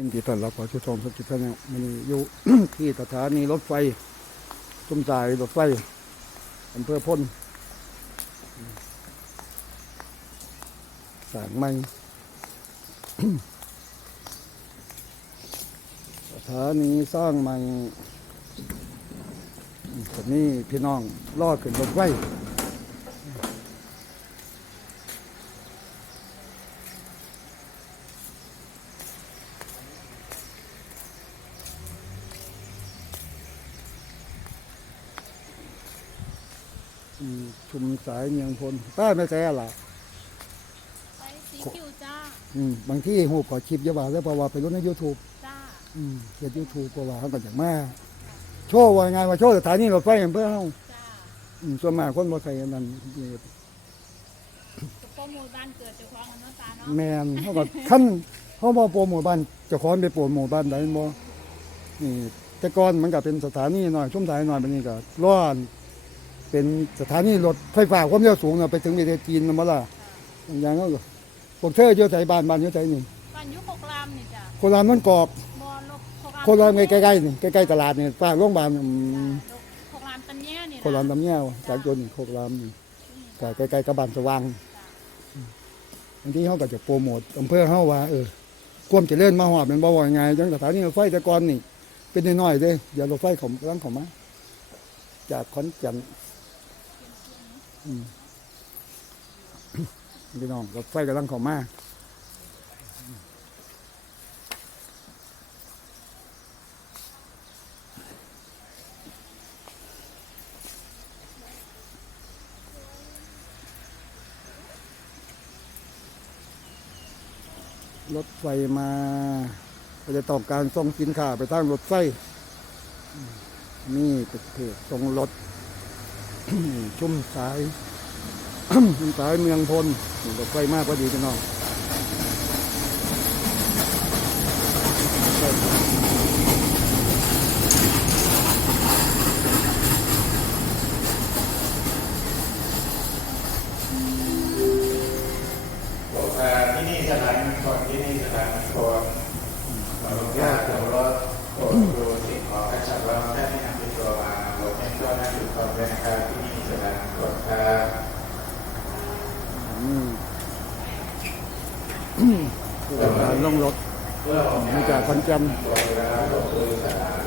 ยินดีต้อนรับเขอชูชมสุขจิตท่านมันอยู่ที่สถานีรถไฟจุมสายรถไฟอำเภอพ้นสางใหม่สถานีสร้างใหม่ตอนนี้พี่น้องลอดขึ้นรถไฟ อืมชุม สายเมียงพลป้าไม่แซ่ล่ะไปสีคิวจ้า อืมบางที่หูขอคลิปเยาว่าแล้วเพราะว่าไปรุ่นในยูทูบจ้า อืมเฮ็ดยูทูบก็ว่าเขาก็จากมาโชว์ว่าไงว่าโชว์สถานีรถไฟเพื่อเฮาจ้าอืมส่วนมากคนบ่ใส่อันนั้นกระโปรงมูลบ้านเกิดเจ้าของกันเนาะตาเนาะแม่นเขาก็คันเขาบ่โปรโมทบ้านเจ้าของไปโปรโมทบ้านใดบ่นี่แต่ก่อนมันก็เป็นสถานีน้อยชุมสายน้อยบัดนี้ก็ร้อน เป็นสถานีรถไฟฟ้าความเร็วสูงน่ะไปถึงประเทศจีนนั่นบ่ล่ะอย่างนั้นก็พวกเธออยู่ไสบ้านบ้านอยู่ไสนี่บ้านอยุคโคกรามนี่จ้าโคราชมันกรอบบอลกโคกรามโคราชใกล้ๆนี่ใกล้ๆตลาดนี่ฝากโรงพยาบาลอืมโคกรามตันแย่นี่โคราชตำแยวจากจนโคราชนี่ก็ใกล้ๆกับบ้านสว่างอืมบางทีเขาก็จะโปรโมทอำเภอเฮาว่าเออความเจริญมาฮอดแมันบ่ว่าไงจังสถานีรถไฟแต่ก่อนนี่ เป็นน้อยๆเด้อย่ารถไฟของกำลังเข้ามาจากขอนแก่นอืม พี่น้องรถไฟกำลังเข้ามารถไฟมาก็จะต้องการส่งสินค้าไปทางรถไฟ นี่เป็นเพจส่งรถ ชุ่มสายสายเมืองพลรถไฟมากก็ดีพี่น้อง รถเพื่อออกมาจากขอนแก่น ตัวเวลาลงคือสถาน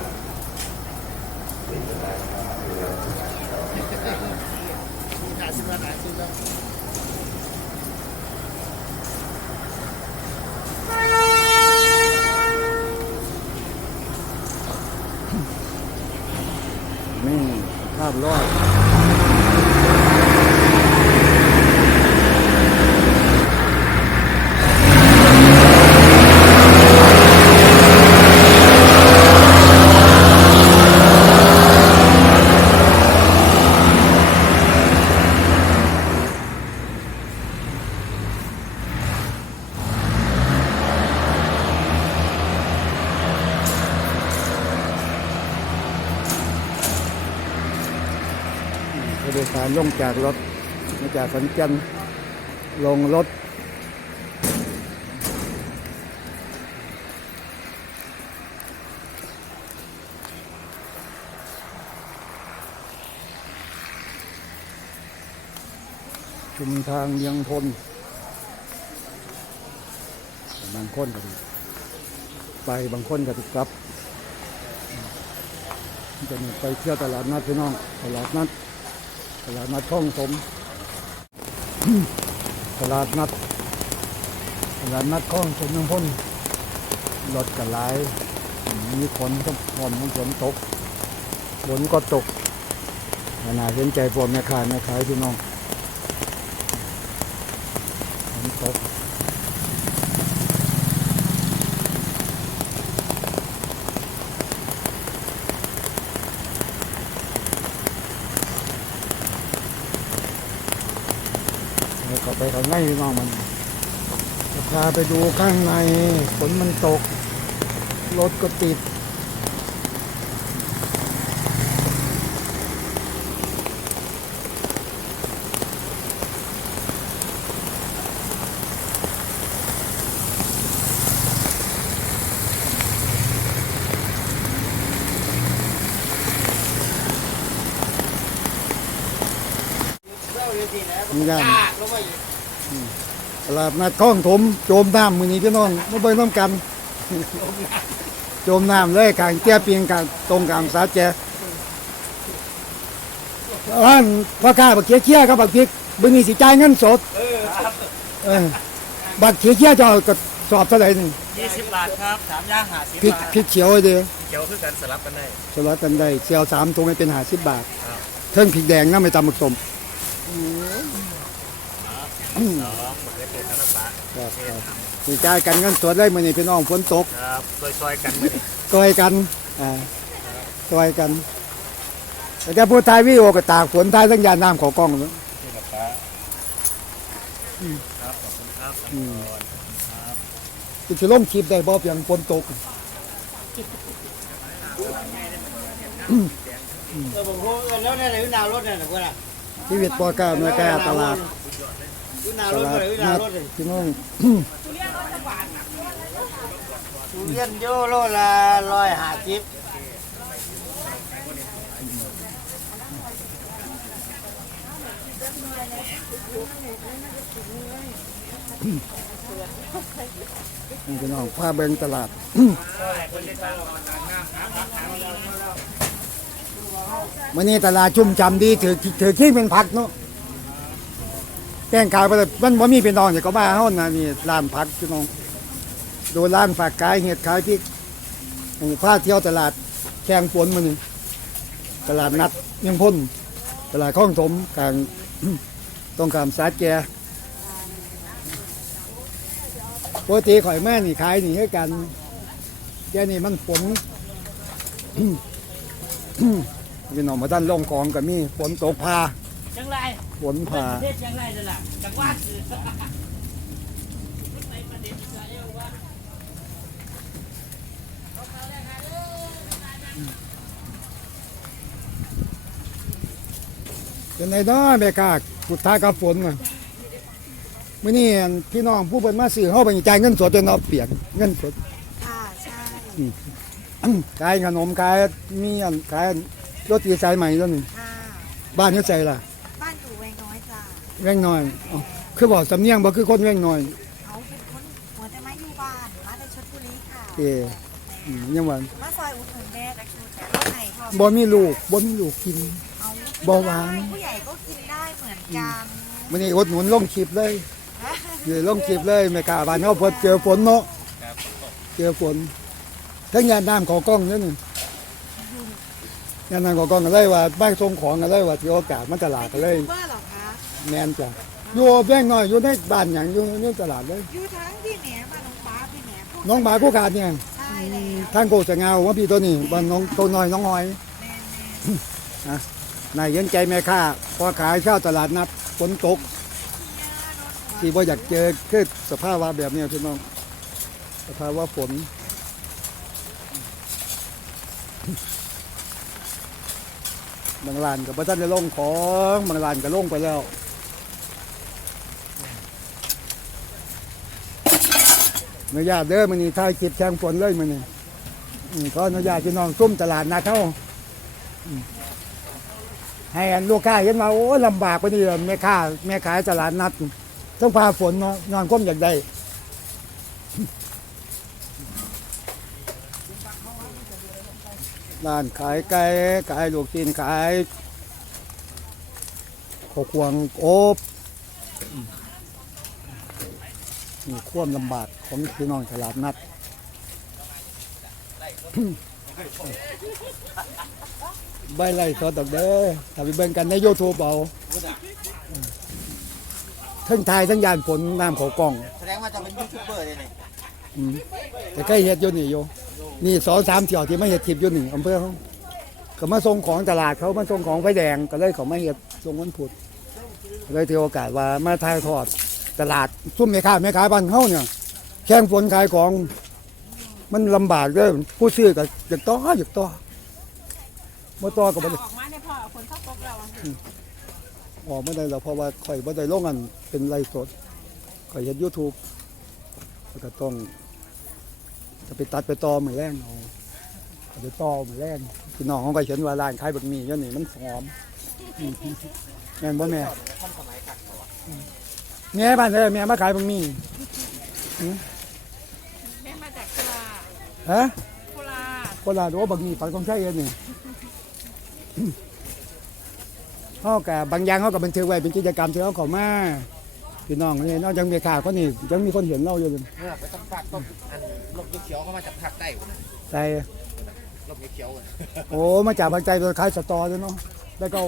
นี่ภาพรอด ผู้โดยสารลง จากรถมาจากขอนแก่นลงรถ ชุมทางเลียงพลบางคนก็ดีไปบางคนก็ดีกลับจะนี่ไปเที่ยวตลาดนัดพี่น้องตลาดนัด ตลาดนัดคลองสม ตลาดนัด ตลาดนัดคลองสมน้ำพ่นรถกันหลาย มีฝนก็ฝนฝนตกฝนก็ตกขนาดเห็นใจพวกแม่ค้าแม่ขายพี่น้อง ไล่นอกมันจะพาไปดูข้างในฝนมันตก รถก็ติดยากลงมาอีก ตลาดนัดคลองถมโจมน้ำมือนี้พี่น้องมาเบิ่งน้ำกัน โจมน้ำเลยกลางแก้เปียงกลางตรงกลางสาแจร้านพ่อค้าบักเขียเคี้ยครับบักพริกบึงนี้สิจ่ายเงินสดเออบักเขียเคี้ยจะเอากระสอบเท่าไหร่นี่ยี่สิบบาทครับสามย่างหาสิบพริกบาทพริกเขียวไอ้เดียวเขียวคือกันสลับกันได้สลัดกันได้เซียวสามตัวไม่เป็นหาสิบบาทครับเครื่องพริกแดงน้ำไม่ตำหมึกสม สองหมดเลยเกิดน้ำปลาครับครับสิจ่ายกันเงินสดได้มือนี้พี่น้องฝนตกครับซอยๆกันมาดิต่อยกันอ่าต่อยกันแต่แกพูดไทยวิโอก็ตากฝนไทยทั้งยานน้ำเขอกล้องเนอะนี่กับปลาครับขอบคุณครับอืมครับจะจะลงคลิปได้บ่เพียงฝนตกเออผมพูดแล้วเนี่ยวินารถเนี่ยนะพวกน่ะชีวิตปอก้าวเนื้อกาตลาดวินาตรถลาดเลย วินานัดรถเลยพี่น้องทุเรียนโยโลละร้อยห้าสิบนี่พี่น้องพาเบิ่งตลาดวันนี้ตลาดชุ่มฉ่ำดีถือถือขี้เป็นผักเนาะ แกงขายไปเลยมันว่มีเป็นน้องอย่างก็บ้าเฮานะนี่ร้านผักพี่น้องโดูร้านฝากขายเห็ดขายที่นี่พาเที่ยวตลาดแข่งฝนมานี่ตลาดนัดยังพ่นตลาดข้องถมกลางตรงขามสาแกปกติข่อยแม่นี่ขายนี่ให้กันแกนี่มันฝนพี่น้องมาด้านลงของก็มีฝนตกพา จังไรฝนพาประเทศจังไรนั่นแหละจังหวัดคือเป็นไงน้อแม่กาขุดทากับฝนน่ะมื่อนี้อั่นพี่น้องผู้เป็นมาซื้อเขาไปจ่ายเงินสดจนเอาเปียกเงินสดค่ะใช่ขายขนมขายมีอันขายโรตีสายใหม่แล้วนี่ค่ะบ้านเขาใจล่ะ แว่งน้อยอ๋อคือบอกสำเนียงบ่คือคนแว่งน้อยเขาเป็นคนหัวแต่ไม่อยู่บ้านมาในชลบุรีค่ะเออืมยังว่ามาซอยอุดหนุนแม่แต่คือแต่ว่าไหนพอบ่มีลูกบ่มีลูกกิน เอาเบาหวาน ผู้ใหญ่ก็กินได้เหมือนกันมื่อนี้อดหนุนลงคลิปเลยอยู่ลงคลิปเลยแม่กาบ้านเขาพอเจอฝนเนาะเจอฝนทั้งยานน้ำของกล้องนั่นนี่ยานน้ำของกล้องก็เลยว่าบ้านทรงของก็เลยว่าที่โอกาสมันตลาดก็เลยเบอร์เหรอคะ แมนจ้ะอยู่แบงน้อยอยู่ในบ้านอย่างอยู่ในตลาดเลยอยู่ทั้งพี่แหนมาน้องฟ้าพี่แหนพวกน้องหมากู้ขาดเนี่ยใช่แล้วทางโกสงาว่าพี่ตัวนี้บ้านน้องตัวน้อยน้องหอยแม่แม่นายเย็นใจแม่ค้าพอขายข้าวตลาดนัดฝนตกที่ว่าอยากเจอคือสภาพว่าแบบเนี้ยพี่น้องสภาพว่าฝนบางร้านกับพระท่านได้ลงของบางร้านก็ลงไปแล้ว อนุญาตเด้อมันนี่ถ่ายคลิปแข่งฝนเลยมันนี่อืมขออนุญาตพี่น้องซุ่มตลาดนัดเท่าให้อันลูกค้าเห็นว่าโอ้ลำบากไปนี่แม่ค้าแม่ขายตลาดนัดต้องพาฝนนาะนอนก้มอย่ากได้ร้านขายไก่ขายลูกชิ้นขายข้าวควงโอบนี่ความลำบาก ของพี่น้องตลาดนัดใบไล่สดดอกเด้อถ้าไปเบิ่งกันในยูทูบเอาทั้งไทยทั้งยานฝนน้ำเขากล้องแสดงว่าจะเป็นยูทูบเบอร์เลยนี่อืมแต่เคยเฮ็ดอยู่นี่อยู่นี่สองสามเที่ยวที่มาเฮ็ดคลิปอยู่นี่อำเภอเขาก็มาส่งของตลาดเขามาส่งของไฟแดงก็เลยเขามาเฮ็ดส่งวันพุธก็เลยถือโอกาสว่ามาถ่ายทอดตลาดซุ่มแม่ค้าแม่ขายบ้านเฮาเนี่ย แข่งฝนขายของ มันลำบากเด้อผู้ซื้อก็อยากต่ออยากต่อบ่ต่อก็บ่ได้ออกมาในพ่อคนเข้าปกเราออกไม่ได้แล้วเพราะว่าข่อยบ่ได้ลงอันเป็นไลฟ์สดข่อยเฮ็ด YouTube แล้วก็ต้องจะไปตัดไปต่อมือแรงเอาเอาไปต่อมือแรงพี่น้องเขาก็เห็นว่าร้านขายบักหมี่อยู่นี่มันหอมอืมแม่นบ่แม่ท่านสมัยกัดเขาอะแม่บ้านเธอแม่มาขายบะหมี่ แม่มาจากโคราชฮะโคราชโคราชโอ้บะหมี่ฝันของใช่เองนี่เฮากับบางอย่างเฮาก็บันทึกไว้เป็นกิจกรรมที่เฮาเข้ามาพี่น้องนี่นอกจากมีข่าวก็นี่ยังมีคนเห็นเราอยู่เลยเนี่ยไปต้องฝากต้นอันลมเขียวๆเข้ามาจากภาคใต้พุ่นน่ะแต่ลมเขียวๆอะโอ้มาจากบางใจตัวคล้ายสตอเลยเนาะแล้วก็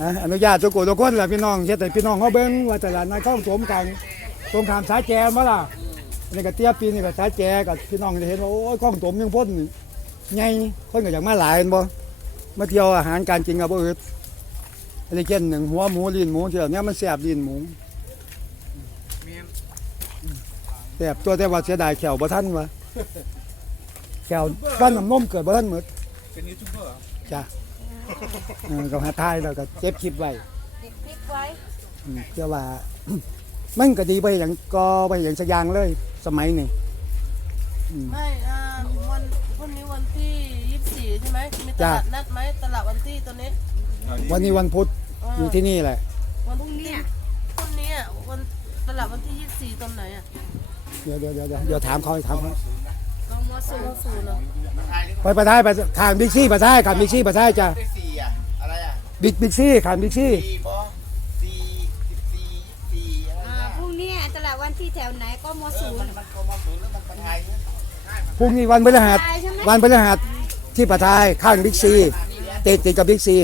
อะอนุญาตทุกคนทุกคนแหละพี่น้องเฮ็ดให้พี่น้องเฮาเบิ่งว่าตลาดนัดข้องสมกัน ตรงข้ามสายแจมาล่ะอันนี้ก็เตี้ยปีนี่ก็สายแจกับพี่น้องจะเห็นว่าโอ้ยข้องสมยังพ้นนี่ใหญ่คนก็อยากมาหลายแม่นบ่มาเที่ยวอาหารการกินกับบ่อึดอันนี้เช่นหนึ่งหัวหมูลิ้นหมูเที่ยวเนี้ยมันแซ่บลิ้นหมูแซ่บตัวแต่ว่าเสียดายแขวบ่ทันวะแขวบ้านน้ำนมเกิดบ่ทันหมดเป็นยูทูบเบอร์จ้ะเออก็หาทายแล้วก็เก็บคลิปไว้ติดพริกไว้อืมเพื่อว่า มันก็ดีไปอย่างก็ไปอย่างสกอยางเลย สมัยนี้อืม ไม่อ่าวันพรุ่งนี้วันที่ยี่สิบสี่ใช่ไหมมีตจ้ะลาดนัดไหมตลาดวันที่ตัวนี้วันนี้วันพุธเอออยู่ที่นี่แหละ วันพรุ่งนี้พรุ่งนี้อะวันตลาดวันที่ยี่สิบสี่ตอนไหนอะเดี๋ยวเดี๋ยวเดี๋ยวเดี๋ยวเดี๋ยวถามเขาถามเขาลองมาสูงสูงเนาะไปประท้ายไปทางบิ๊กซี่ประท้ายขามบิ๊กซี่ประท้ายจ้ะได้สี่อะ อะไรอะบิ๊กบิ๊กซี่ขามบิ๊กซี่สี่บอ ตลาดวันที่แถวไหนก็มเอศูอนมันย์ มันโกมาศูนย์แล้วมันไปไทยเนี่ยพรุ่งนี้วันพฤหัสตายใช่ไหม วันพฤหัสที่ประท้ายข้างบิ๊กซีติดติดกับบิ๊กซี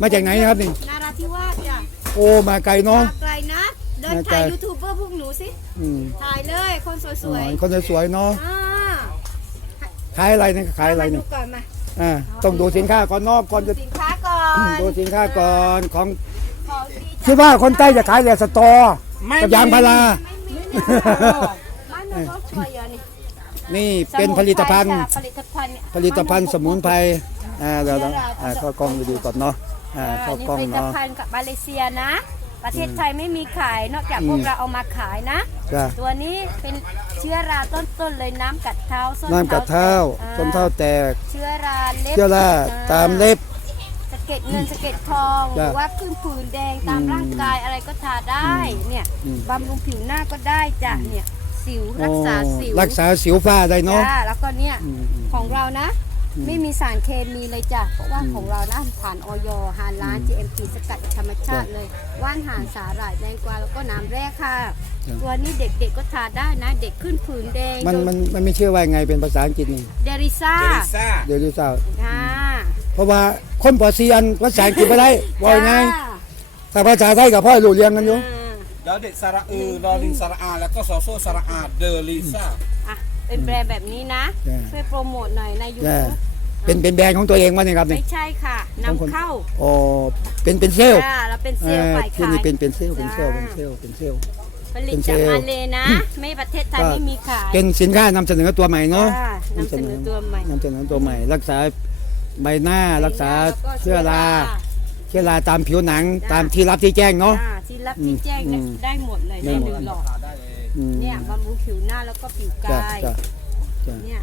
มาจากไหนนะครับนี่นาราธิวาสจ้ะโอ้มาไกลเนาะ มาไกลนะ เดินมาไกลถ่ายยูทูบเบอร์พวกหนูสิ อืมถ่ายเลยคนสอ๋วยอคนสวยๆเนาะๆอ่าขายอะไรเนี่ยขายอะไรมาดูเนี่ยก่อนมาอ่าต้องดูสินค้าก่อนเนอกก่อนจะสินค้าก่อนดูสินค้าก่อนของของดีคิดว่าคนใต้จะขายเหรียญสตอ กับยางพาราไม่มีนะมันมันก็ช่วยเยอะนี่นี่เป็นผลิตภัณฑ์สมุนไพรจ้ะผลิตภัณฑ์ผลิตภัณฑ์สมุนไพรอ่าเดี๋ยวเราอ่าเข้ากล้องไปดูก่อนเนาะอ่าอ่าเข้านี่กล้องผลิตเนาะ ภัณฑ์กับมาเลเซียนะ ประเทศไทยไม่มีขาย นอกจากพวกเราเอามาขายนะ จ้ะ ตัวนี้เป็นเชื้อราต้นๆเลยน้ำกัดเท้าส้นน้ำกัดเท้าอ่ส้นเท้าแตกเชื้อราเล็บเชื้อราตามเล็บ สะเก็ดเงินสะเก็ดทองหจ้ะรือว่าขึ้นผื่นแดงตามอืมร่างกายอะไรก็ทาได้เนี่ยอืม บำรุงผิวหน้าก็ได้จ้ะเนี่ยสิวรักษาสิว รักษาสิวฟ้าได้เนาะ จ้ะแล้วก็เนี่ยอืมอืมของเรานะอืมไม่มีสารเคมีเลยจ้ะเพราะว่าอืมของเรานะผ่านออยหารร้าน GMP สกัดจากธรรมชาติจ้ะเลยว่านหานสาหร่ายแตงกวาแล้วก็น้ำแร่ค่ะจ้ะ ตัวนี้เด็กๆก็ทานได้นะ เด็กขึ้นผื่นแดงมันมันมันไม่เชื่อว่าไงเป็นภาษาอังกฤษนี่เดริซ่าเดลิซ่า เดี๋ยวดูเศร้า ค่ะ เพราะว่าคนปอเซียนภาษาอังกฤษไม่ได้ว่าไงจ้าถ้าภาษาไทยกับพ่อรู้เรียงกันอยู่อ่าดอเด็กสระอือดอลิงสระอา แล้วก็ซอโซสระอา เดอลิซ่า อะเป็นแบรนด์แบบนี้นะจ้ะช่วยโปรโมทหน่อยในยูจ้ะทูบเป็นเป็นแบรนด์ของตัวเองมั้ยครับนี่ไม่ใช่ค่ะของคนนำเข้าอ๋อเป็นเป็นเซลล์จ้าเราเป็นเซเอ่ลล์อฝ่ายที่ขายนี่เป็นเป็นเซลล์เป็นเซลล์จ้าเป็นเซลล์เป็นเซลล์ ผลิตเป็นเซจากลล์มาเลยนะ ไม่ประเทศไทยก็ ไม่มีขายเป็นสินค้านำเสนอตัวใหม่เนาะจ้านำเสนอตัวใหม่นำเสนอตัวใหม่ รักษา ใบหน้ารักษาแล้วก็เชื้อราเชื้อราตามผิวหนังตามที่รับที่แจ้งเนาะจ้าที่รับที่แจ้งเนี่ยอืมได้หมดเลยได้ได้หมหดนึ่งหลอดอืมเนี่ยบำรุงผิวหน้าแล้วก็ผิวจ้ะกายจ้ะจ้ะเนี่ย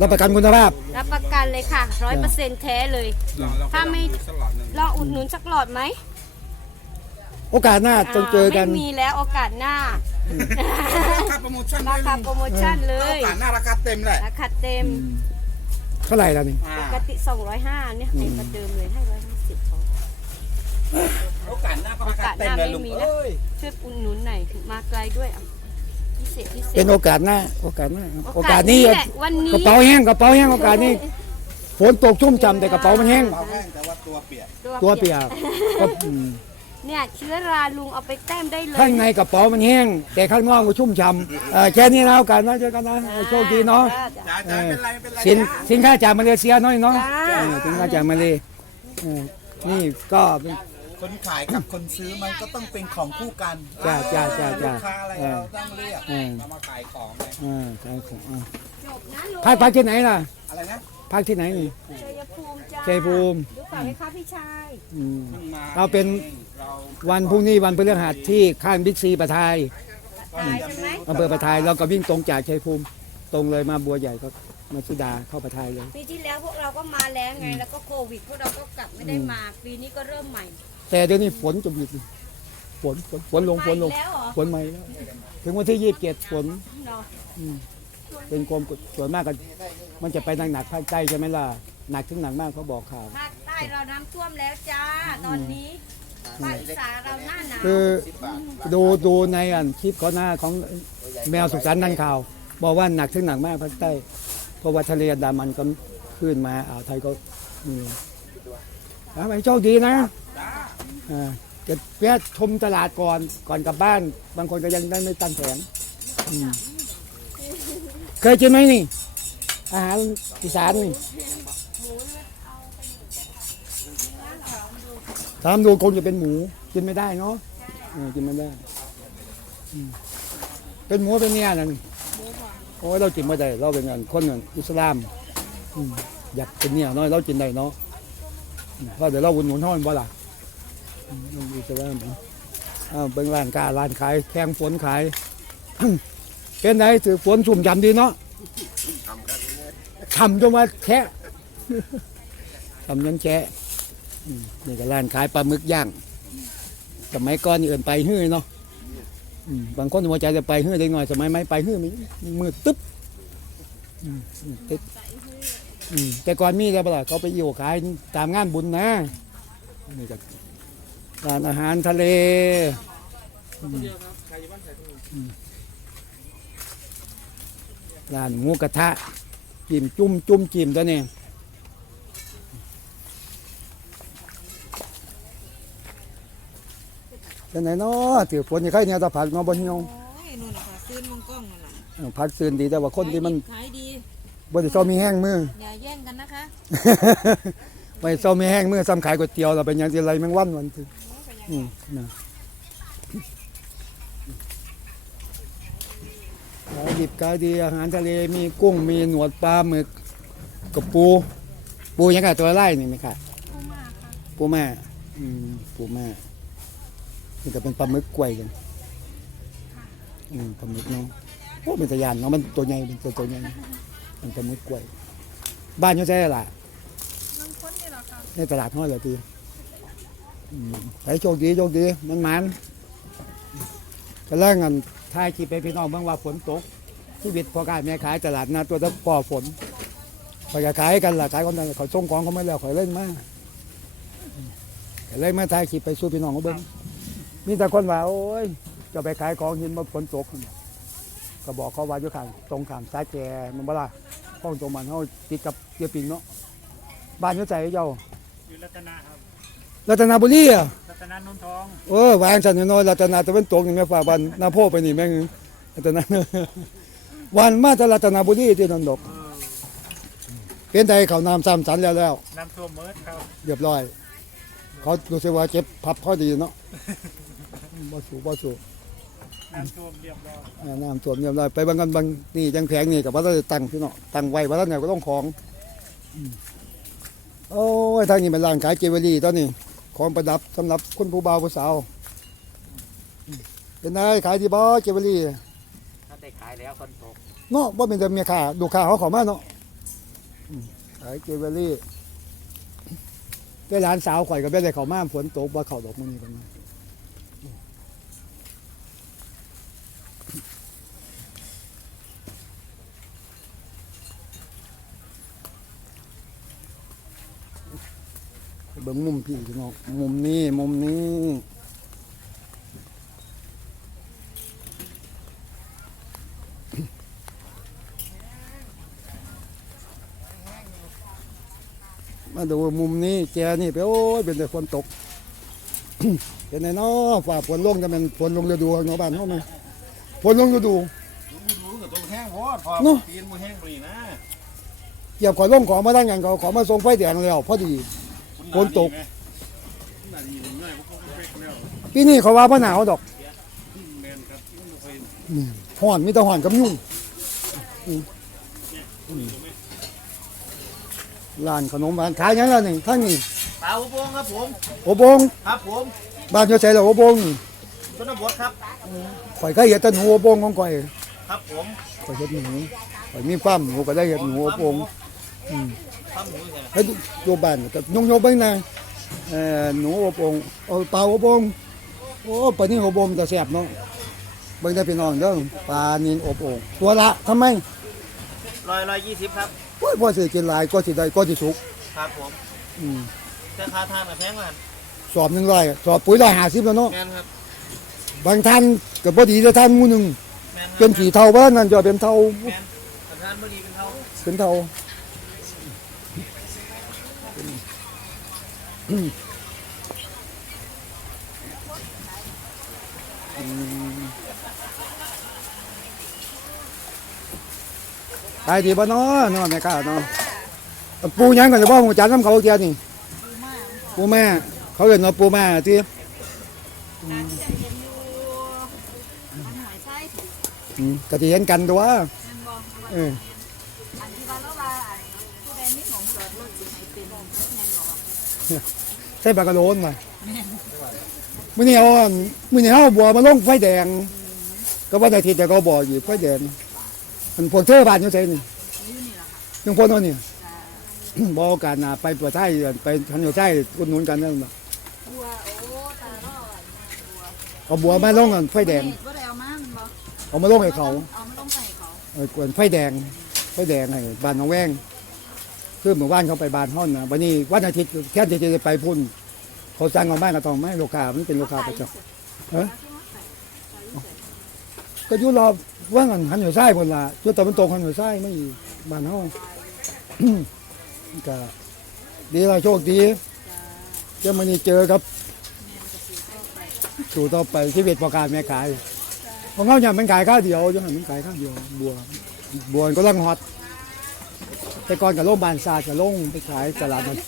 รับประกันคุณภาพ รับประกันเลยค่ะร้อยเปอร์เซ็นต์แท้เลย ถ้าไม่ลองอุดหนุนสักหลอดไหมโอกาสหน้าต้องเจอกัน ไม่มีแล้วโอกาสหน้าราคาโปรโมชั่นราคาโปรโมชั่นเลโอยกาสหน้าราคาเต็มแหละราคาเต็ม เท่าไหร่แล้วนี่อ่าปกติ205เนี่ยให้ประเดิมเลยให้150พอโอกาสหน้าก็ราคาเต็มเลยลุงโอกาสหน้าไม่มีนะเอ้ยช่วยอุดหนุนหน่อยมาไกลด้วยอะพิเศษพิเศษเป็นโอกาสหน้าโอกาสหน้าโอกาสนี้นี้แหละวันนี้กระเป๋าแห้งกระเป๋าแห้งโอกาสนี้ฝนตกชุ่มฉ่ำแต่กระเป๋ามันแห้งเบาแห้งแต่ว่าตัวเปียกตัวเปียกก็อืม เนี่ยเชื้อราลุงเอาไปแต้มได้เลย ข้างในกระเป๋ามันแห้ง แต่ข้างนอกมันชุ่มฉ่ำเอ่อแค่นี้แล้วกันนะเจอกันนะโชคดีเนาะจ้าจ้าเป็นไรเป็นไรสินสินค้าจากมาเลเซียน้อยเนาะจ้า เออสินค้าจากมาเลเออนี่ก็เป็น คนขายกับคนซื้อมันก็ต้องเป็นของคู่กันจ้าจ้าจ้าจ้าลูกค้าอะไรเราต้องเรียกเออ เรามาขายของไงอ่าขายของอ่าจบนะลุงพักพักที่ไหนล่ะอะไรนะพักที่ไหนนี่ชัยภูมิจ้าชัยภูมิดูก่อนไหมคะพี่ชายอืมเพิ่งมาเอาเป็นเรา วันพรุ่งนี้วันพฤหัสที่ข้างบิ๊กซีประทายตายใช่ไหมอำเภอประทายเราก็วิ่งตรงจากชัยภูมิตรงเลยมาบัวใหญ่ก็มาสุดาเข้าประทายเลย ปีที่แล้วพวกเราก็มาแล้วไง แล้วก็โควิดพวกเราก็กลับไม่ได้มา ปีนี้ก็เริ่มใหม่ แต่เดี๋ยวนี้ฝนจะหยุดฝนฝนฝนลงฝนลงแล้วเหรอฝนใหม่แล้วถึงวันที่ยี่สิบเจ็ดฝนเนาะอืมเป็นความกดส่วนมากก็มันจะไปหนักหนักๆภาคใต้ใช่ไหมล่ะหนักถึงหนักมากเขาบอกข่าวภาคใต้เราน้ำท่วมแล้วจ้า ตอนนี้ ภาคอีสานเราหน้าหนาวคือดูดูในอันคลิปเขาหน้าของแมวสุขสันต์นันข่าว บอกว่าหนักถึงหนักมากภาคใต้เพราะว่าทะเลอันดามันก็ขึ้นมาอ่าวไทยก็มีอ่าไปโชคดีนะอ่าจะแวะชมตลาดก่อนก่อนกลับบ้าน บางคนก็ยังได้ไม่ตั้งแผงอืมเคยกินไหมนี่ อาหารอีสานนี่ ถามดูคงจะเป็นหมูกินไม่ได้เนาะเออกินไม่ได้อืมเป็นหมูเป็นเนี่ยนั่นโอ้ยเรากินไม่ได้เราเป็นงานคนงานอิสลามอืมอยากเป็นเนี่ยน้อยเรากินได้เนาะอืมเพราะเดี๋ยวเราวุ่นหนุนห้องบ่ล่ะอืมเราอิสลามเนาะอ้าวเป็นร้านการ้านขายแข่งฝนขาย เป็นไงถือฝนชุ่มฉ่ำดีเนาะทำจนมาแคะทำยันแคะอืม นี่ก็ร้านขายปลาหมึกย่างสมัยก่อนเอื่นไปฮื้อเนาะบางคนหัวใจจะไปฮื้อเล็กหน่อยสมัยไม่ไปฮื้อมันมืดตึ๊บอืมมืดตึ๊บแต่ก่อนมีแต่เปล่าเขาไปอยู่ขายตามงานบุญนะนี่ก็ร้านอาหารทะเลร้านหมูกระทะจิ้มจุ่มจุ่มจิ้มตัวนี้ เป็นไหนเนาะถือฝนยังไงเนี่ยตาผักเนาะบ่เหี่ยวโอ้ยนู่นน่ะค่ะซื้อมังกล้องนั่นน่ะเออผักตื่นดีแต่ว่าคนที่มันขายดีบ่ได้เซามีแห้งมือ อย่าแย่งกันนะคะไม่เซามีแห้งมือซ้ำขายก๋วยเตี๋ยวเราเป็นหยังสิไรแมงวันวันที่อืมนะขายดิบขายดีอาหารทะเลมีกุ้งมีหนวดปลาหมึกกับปู ปูยังไงตัวไล่นี่ไหมคะปูมาค่ะปูแม่อืมปูแม่ นี่ก็เป็นปลาหมึกกล้วยกันอืมปลาหมึกเนาะโอ้เป็นตะยานเนาะมันตัวใหญ่เป็นตัวตัวใหญ่มันปลาหมึกกล้วย บ้านอยู่ใช่ล่ะน้องพ้นนี่เหรอคะในตลาดห้อยเลยทีอืมไปโชคดีโชคดีมันมันก็แรกกันทายคลิปไปพี่น้องเบิ่งว่าฝนตกชีวิตพอการแม่ขายตลาดนาตัวตะปอฝนพอยก็ขายกันล่ะขายคนนั้นเขาส่งของเขาไม่แล้วเขาเล่นมาก็เลยมาถ่ายคลิปไปสู้พี่น้องเขาเบิ่ง มีแต่คนว่าโอ้ยจะไปขายของเห็นมาฝนตกก็บอกเขาว่าอยู่ข้างตรงข้ามสายแจมันบ่ล่ะห้องตรงมันเขาติดกับเกียปิงเนาะบ้านอยู่ใจเจ้าอยู่รัตนาครับรัตนบุรีอะรัตนานนทองเออวางสันน้อยรัตนาตะวันตกนี่แม่ฝากบ้านนาโพไปนี่แม่งรัตนาวันมาจากรัตนบุรีที่นั่นดอกเป็นใดเขานำซ้ำสันแล้วแล้วน้ำท่วมเมิดครับเรียบร้อย เขาดูสิว่าเจ็บพับพอดีเนาะ บ่สูบ่สูน้ำท่วมเรียบร้อยอ่าน้ำท่วมเรียบร้อยไปบางกันบางนี่จังแพงนี่กับว่าเราจะตั้งพี่เนาะตั้งไว้ว่าเราเนี่ยก็ต้องของอืมโอ้ยทางนี้เป็นร้านขายเจวเวลรี่ตอนนี้ของประดับสำหรับคนผู้บ่าวผู้สาวอืมเป็นไงขายดีบ่เจวเวลรี่ถ้าได้ขายแล้วคนตกเนาะว่าเป็นแต่เมียค้าลูกค้าเขาเขอมาเนาะอืมขายเจวเวลรี่ได้ร้านสาวข่อยก็ไม่ได้เขามาฝนตกว่าเขาดอกมันนี่กันมา เบิ่งมุมพี่พี่น้องมุมนี้มุมนี้มาดูมุมนี้แกนี่ไปโอ้ยเป็นแต่ฝนตกเป็นไงเนาะฝ่าฝนลงจะเป็นฝนลงฤดูของบ้านเขาไหมฝนลงฤดูรู้กับตัวแห้งพอพอเนอะปีนมือแห้งปรีนะเกี่ยวขอลงของมาตั้งอย่างเขาขอมาส่งไฟแดงแล้วพอดี ฝนตกน่าดีเลยง่ายเพราะเขาเป๊กแล้วปีนี้เขาว่าพระหนาวดอกแมนครับที่มันเคยห่อนมีแต่ห่อนกับยุ่งอืมอืมร้านขนมหวานขายหยังล่ะนี่ท่านนี่ปลาอุโบงครับผมโอบงครับผมบ้านอยู่ไสล่ะโอบงนี่ชนบทครับข่อยก็เห็ดแตหนูโอบงของข่อยครับผมข่อยเห็ดหนูข่อยมีฟาร์มหนูก็ได้เห็ดหนูโอบงทำหมู เนี่ยเฮ็ดอยู่บ้านก็ยงๆเบิ่งนะเอ่อหนูอบโองเอาเปลาอบโองโอ้ปลานี่อบโองแต่แซ่บเนาะเบิ่งได้พี่น้องเด้อปลานินอบโองตัวละทำไมร้อยร้อยยี่สิบครับโอ้ยบ่สิกินหลายก็สิได้ก็สิสุกครับผมอืมแต่ค่าทานกับแพงกว่าสอบหนึ่งร้อยสอบปุ๋ยได้ห้าสิบแล้วเนาะแม่นครับบางท่านก็บ่ดีแต่ท่านหมู่หนึงแม่นครับเป็นสีเทาบ้านนั่นจะเป็นเทาแม่นแต่ทานพอดีเป็นเท่าเป็นเทา อืมขายดีบ่เนาะเนาะแม่ค้าเนาะปูหยังกันจะบ่ฮู้จักนำเขาเทียนี่ปูแม่เขาเอิ้นว่าปูแม่ติร้านที่จะเห็นอยู่มันหอยไส้อืมก็สิเห็นกันตัวแม่นบ่เอออันที่ว่าเราว่าอันผู้ใดมีของจอดรถสิให้เป็นแม่นบ่ใส่ปลากระโดนมามื่อนี้เอาอันมื่อนี้เอาบัวมาลงไฟแดง ก็ว่าได้ทีแต่ก็บอกอยู่ไฟแดงมันพวกเธอบ้านอยู่ไสนี่ยังพวกนั้นนี่บอกโอกาสหน้าไปเปิดไทยไปทันอยู่ไทยอุดหนุนกันนั่นน่ะบัวโอ้ตาล่อเอาบัวมาลงกันไฟแดงบ่ได้เอามามันบ่เอามาลงให้เขาเอามาลงใส่เขาเออกวนไฟแดงไฟแดงให้บ้านน้องแวง คือหมู่บ้านเขาไปบ้านห้อนนะวันนี้วันอาทิตย์แค่จะจะไปพุ่นเขาสั่งเอาบ้านก็ต้องไม่ลูกค้ามันเป็นลูกค้าประจำฮะก็อยุรอบว่างันหันอยู่ไส้คนละอยุตะวันตกหันอยู่ไส้ไม่บ้านเฮาก็ดีละโชคดีจะมันนี่เจอกับ สู่ต่อไปชีวิตประการแม่ขายของเขาเนี่ยมันขายข้าวเดียวจังหันมันขายข้าวเดียวบัวบัวก็ลังฮอต แต่ก่อนกับโรงพยาบาลศาสตร์กับโรงไปขายตลาดนัด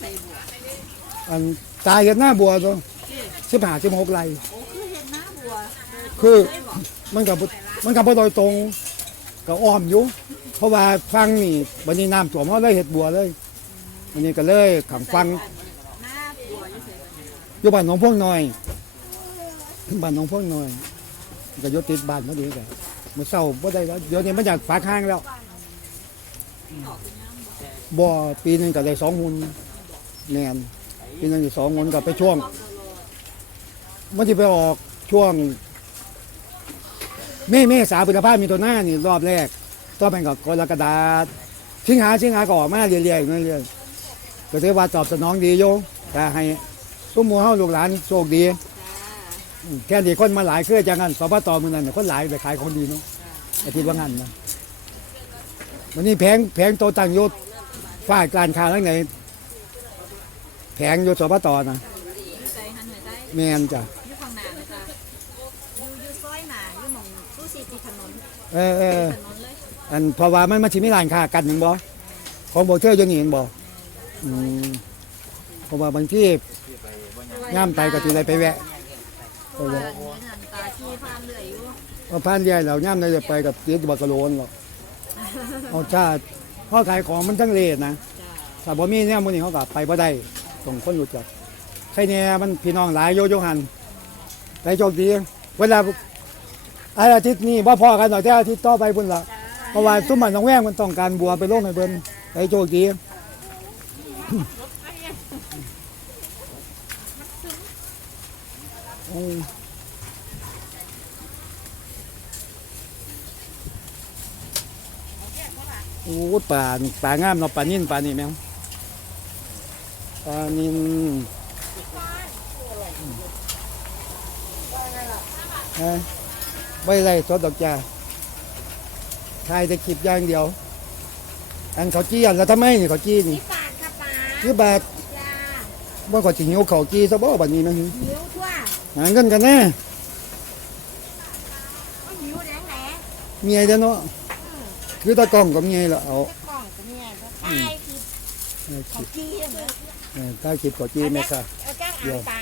อันตายกันหน้าบัวตัวสิบห้าสิบหกไรคือเห็นหน้าบัวคือมันกับมันกับโดยตรงก็อ้อมอยู่เพราะว่าฟังนี่วันนี้น้ำท่วมเขาเลยเห็ดบัวเลยวันนี้ก็เลยขังฟังหน้าบัวอยู่บ้านหนองพวงน้อยบ้านหนองพวงน้อยก็ยศติดบ้านมาดีกันมื่อเศร้าบ่ได้แล้วเดี๋ยวนี้มันอยากฝากห้างแล้ว บ่ปีหนึงก็ได้สองหุ่นแนนปีหนึงได้สองหุ่นก็ไปช่วงมันจะไปออกช่วงเมเมษาพฤษภามีตัวหน้านี่รอบแรกต่อไปกับกรกฎาสิงหาสิงหาก็ออกมาเรื่อยๆเรื่อยๆก็ถือว่าตอบสนองดีโยแต่ให้ซุ้มหมูเฮาลูกหลานโชคดีแค่ดีคนมาหลายเคือจังงั้นสปตมือนั้นน่คนหลายไปขายของดีเนาะอาทิตย์ว่างั้นนะวันนี้แผงแผงโตตั้งยศ ฝ่ายการค้าทั้งไหนแผงอยศสปตนะอยู่ใจหันหน่วยได้แม่นจ้ะอยู่ข้างหน้าเลยจ้ะอยู่อยู่ซอยหน้าอยู่หม่องตู้ซีติดถนนเออเออถนนเลยอันเพราะว่ามันมาชิมีร้านค้ากันหนึ่งบ่ของบ่เที่ยวอยังนี่เห็นบ่อืมเพราะว่าบางที่ย่ามไตก็สิได้ไปแวะ เพราะว่าอันนี้หันตาขี้พานเรื่อยอยู่เอาผ่านใหญ่แล้วย่ามได้ไปกับติดบักกะโลนหรอก เอาชาติ พ่อขายของมันทั้งเลทนะจ้าถ้าบ่มีแนวมื้อนี้เขาก็ไปบ่ได้ต้องคนรู้จักใครแน่มันพี่น้องหลายโยโยหันไปโชคดีเวลาอาทิตย์นี้บ่พอกันดอกแต่อาทิตย์ต่อไปพุ่นล่ะเพราะว่าตุ้มมันน้องแวงมันต้องการบัวไปลงให้เบิ่นไปโชคดี โอ้ป่าป่างามเนาะป่านิ่นป่านี่แมวป่านิ่นเอ้ยไม่ไรสดดอกจ้าถ่ายแต่คลิปอย่างเดียว อันเขาจี้อันแล้วทำไมนี่เขาจี้นี่ปากค่ะปาคือบาทจ้าว่าขาจิหิวเขาจี้ซะบ่บัดนี้นะหิวทั่วหาเงินกันแน่ก็หิวแดงแหนเมียเด้อเนาะ คือตะกล้องกับเมียละเอา กล่องก็เนี่ยก็ตายคือเอาคเขาลิปจี้เหรอเออถ่ายคลิปเขาจี้แม่ค่ะเอาจ้างอ่างปลา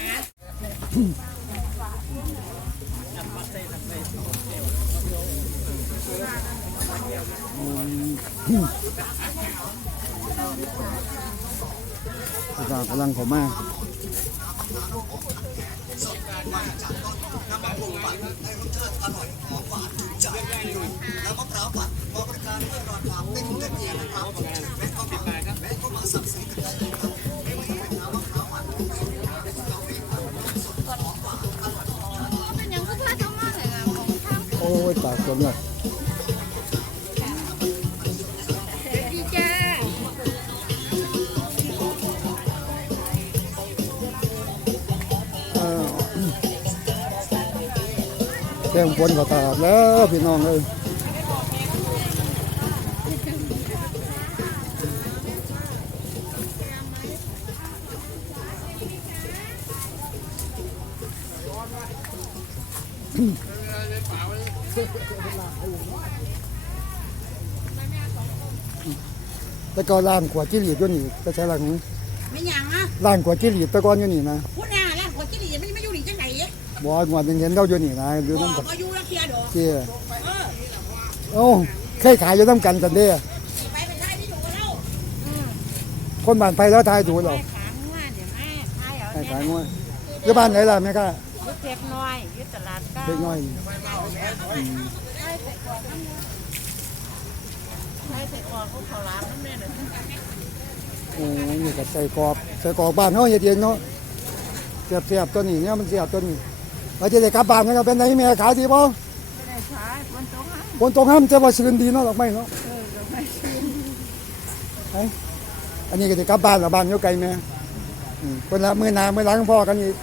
ผู้สาวกำลังเขามาสมเลย ดีจ้าเออแจ้งฝนก็ตาบแล้วพี่น้องเลย ก็ล้านกว่าจิหลีดอยู่นี่ก็ใช้ล้างไม่หยังอะล้านกว่าจิหลีดแต่ก่อนอยู่นี่นะพูดน่ะแล้วหัวจิหรี่ไม่ไม่อยู่นี่จังไหนบ่งวดยังเห็นเราอยู่นี่นะอยู่บน้ำอกับกอายุแล้วเคลียร์ดอกเจี๊ยเออโอ้เคยขายอยู่น้ำกันสันเด้อไปเป็นท่าที่หนูก็เล่าคนบ้านไปแล้วทายถูกหรอกขาง่วเดี๋ยวแม่ทายเอาให้ขายงวยอยู่บ้านไหนล่ะแม่ค่ะยุดเล็กน้อยยุดตลาดก้าเล็กน้อยนี่ ให้ใส่ออกพวกเขาล้างนั่นแม่เลยโอ้นี่ก็ใส่กรอบใส่กรอบบ้านเฮาเฮ็ดเองเนาะเสียบๆตัวนี้เนี่ยมันเสียบตัวนี้ว่าจะได้กลับบ้านนะครับเป็นไงแม่ขายดีบ่ไม่ได้ขายคนตรงนั้นฝนตกห้ามจะว่าชื่นดีเนาะดอกไม้เนาะเออไม่ชิมไอ้อันนี้ก็จะกลับบ้านละบ้านยู่ไกลแม่คนละมื้อน้ามื้อหลังพ่อกันอีก